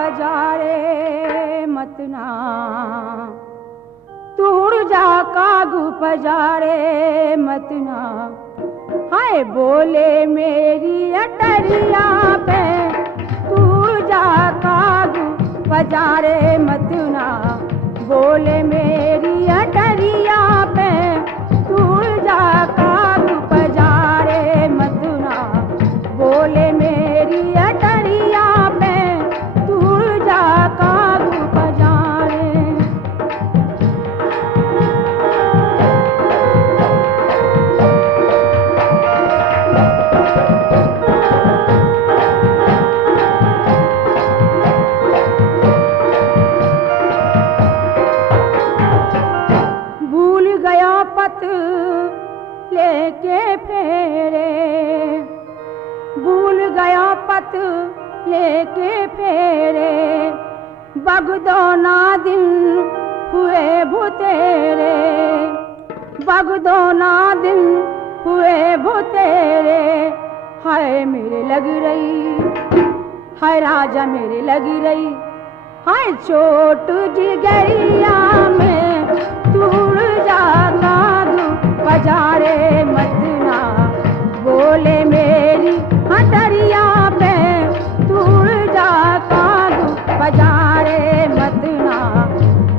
पजारे मतना, तूड़ जा कागू पजारे मतना। हाय बोले मेरी अटरिया पे, तूड़ जा कागू पजारे मतना। बोले मेरी अटरिया पे, तूड़ जा कागू पजारे मतना। बोले मेरी अटरिया पे, तूड़ जा कागू पजारे। भूल गया पत लेके फेरे, भूल गया पत लेके फेरे। बगदौना दिन हुए भुतेरे, बगदौना दिन हुए भुतेरे। हाय मेरे लग रही, हाय राजा मेरे लगी रही। हाय चोट जिगरिया में, तूड़ जा कागू पजारे मतना। बोले मेरी अटरिया पे, तूड़ जा कागू पजारे मतना।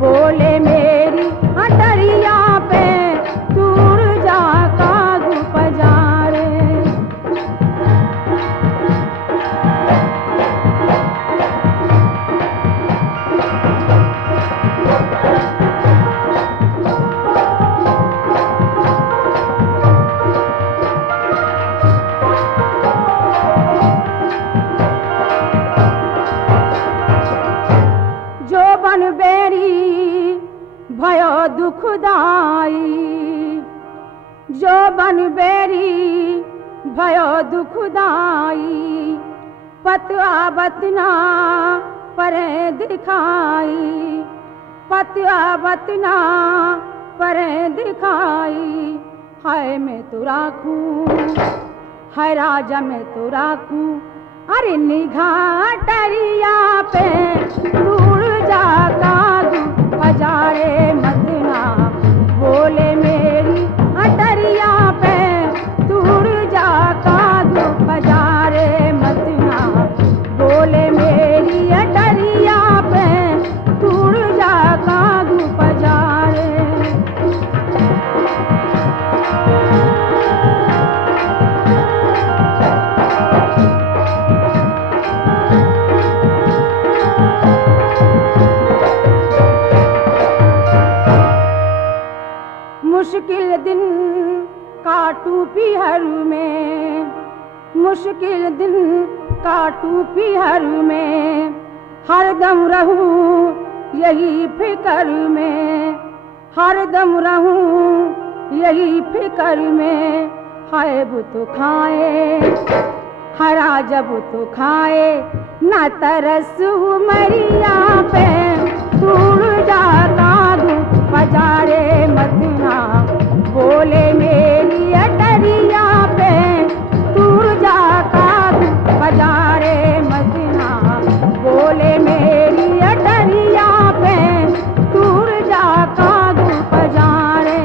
बोले मेरी अटरिया पे, तूड़ जा कागू पजारे। जो बन बेरी भयो दुखदाई, जो बन बेरी भयो दुखदाई। पतवा बतना परे दिखाई, पतवा बतना परे दिखाई। हाय मैं तो राखूं, हाय राजा मैं तो राखूं। अरे निगाह टरिया पे, तूड़ जा कागू पजारे मतना। बोले मेरी अटरिया पे, तूड़ जा कागू पजारे मतना। बोले मेरी अटरिया पे, तूड़ जा कागू पजारे। मुश्किल दिन काटू पिहर में, मुश्किल दिन काटू पिहर में। हरदम रहूं यही फिकर में, हरदम रहूं यही फिकर में। हाय वो तो खाए, हाय राजा वो तो खाए। ना तरस मरिया पे, तूड़ जा कागू पजारे मतना। बोले मेरी अटरिया पे, तूड़ जा कागू पजारे मतना। बोले मेरी अटरिया पे, तूड़ जा कागू पजारे।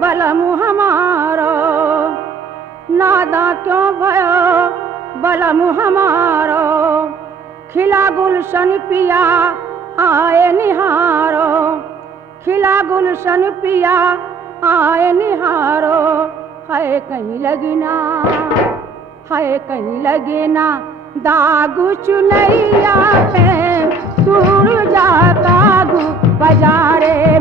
बलम हमारो, नादा क्यों भयो बलम हमारो। खिला गुलशन पिया आए निहारो, खिला गुलशन पिया आए निहारो। हाय कहीं लगना, हाय कहीं लगे ना दागू चुनैया पे, तूड़ जा कागू पजारे।